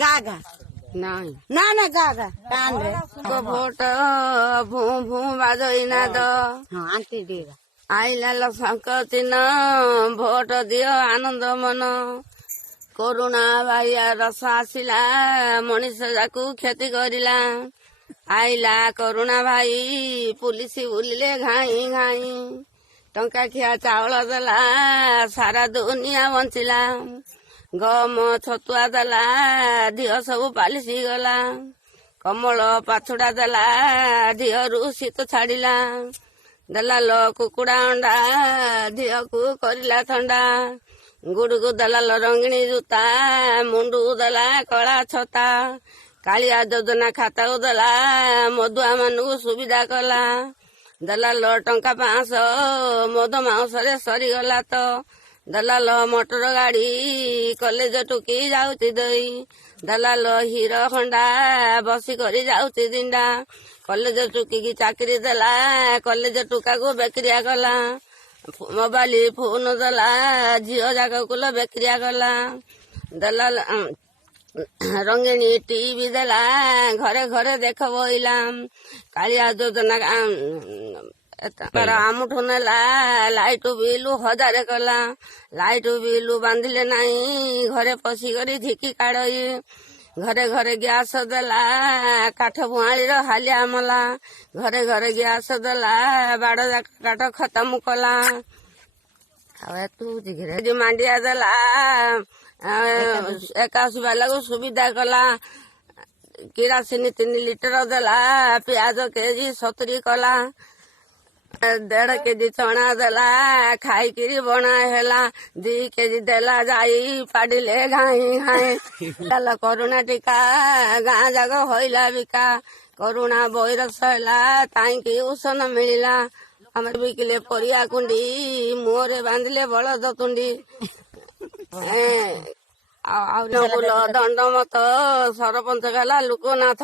ଗା ଗା ନାଇଁ ନା ନା ଗା ଗା କାନରେ ଭୋଟ ଭୂ ଭୂ ବାଜଇନା ଦ ଆଣ୍ଟି ଦିଅ ଆଇଲା ଲକ୍ଷ୍ମଙ୍କ ଚିହ୍ନ ଭୋଟ ଦିଅ ଆନନ୍ଦ ମନ କରୁଣା ବାଇଆ ରସ ଆସିଲା ମଣିଷ ଯାକୁ କ୍ଷତି କରିଲା ଆଇଲା କରୁଣା ଭାଇ ପୁଲିସ ବୁଲିଲେ ଘାଇ ଘାଇ ଟଙ୍କା ଖିଆ ଚାଉଳ ଦେଲା ସାରା ଦୁନିଆ ବଞ୍ଚିଲା ଗମ ଛତୁଆ ଦେଲା ଧିଅ ସବୁ ପାଲିସି ଗଲା କମଳ ପାଛୁଡା ଦେଲା ଧିଅରୁ ଶୀତ ଛାଡିଲା ଦେଲା ଲ କୁକୁଡା ଅଣ୍ଡା ଧିଅକୁ କରିଲା ଥଣ୍ଡା ଗୁଡକୁ ଦେଲା ଲ ରଙ୍ଗିଣୀ ଜୁତା ମୁଣ୍ଡକୁ ଦେଲା କଳା ଛତା କାଳିଆ ଯୋଜନା ଖାତାକୁ ଦେଲା ମଧୁଆ ମାନଙ୍କୁ ସୁବିଧା କଲା ଦେଲା ଲ ଟଙ୍କା 500 ମଦ ମାଉସରେ ସରିଗଲା ତ ଦେଲା ଲ ମଟର ଗାଡି କଲେଜ ଟୁକି ଯାଉଛି ଦଇ ଦେଲା ଲ ହିର ଖଣ୍ଡା ବସି କରି ଯାଉଛି ଦିଣ୍ଡା କଲେଜ ଟୁକିକି ଚାକିରି ଦେଲା କଲେଜ ଟୁକାକୁ ବେକରିଆ କଲା ମୋବାଇଲ ଫୋନ ଦେଲା ଝିଅ ଯାକକୁ ଲ ବେକରିଆ କଲା ଦେଲା ରଙ୍ଗିଣୀ ଟିଭି ଦେଲା ଘରେ ଘରେ ଦେଖ ବଇଲା କାଳିଆ ଯୋଜନା ଆମଠୁ ନେଲା ଲାଇଟ ବିଲ 1000 କଲା ଲାଇଟ ବିଲ ବାନ୍ଧିଲେ ନାହିଁ ଘରେ ପଶିକରି ଧିକି କାଢଇ ଘରେ ଘରେ ଗ୍ୟାସ ଦେଲା କାଠ ବୁଆଳିର ହାଲିଆ ମଲା ଘରେ ଘରେ ଗ୍ୟାସ ଦେଲା ବାଡ କାଠ ଖତମ କଲା ମାଣ୍ଡିଆ ଦେଲା 81 ବାଲାକୁ ସୁବିଧା କଲା କିରାସିନି 3 ଲିଟର ଦେଲା ପିଆଜ କେଜି 70 କଲା 1.5 କେଜି ଚଣା ଦେଲା ଖାଇକିରି ବଣା ହେଲା 2 କେଜି ଦେଲା ଯାଇ ପାଡିଲେ ଘାଇ ଘାଇ ଦେଲା କରୁଣା ଟିକା ଗାଁ ଯାକ ହଇଲା ବିକା କରୁଣା ବୈରସ ହେଲା ତାଇଁକି ଔଷଧ ମିଳିଲା ଆମେ ବିକିଲେ ପରିବା କୁଣ୍ଡି ମୁହଁରେ ବାନ୍ଧିଲେ ବଳଦ ତୁଣ୍ଡି ଆଉ ଦଣ୍ଡ ମତ ସରପଞ୍ଚ ଗଲା ଲୋକନାଥ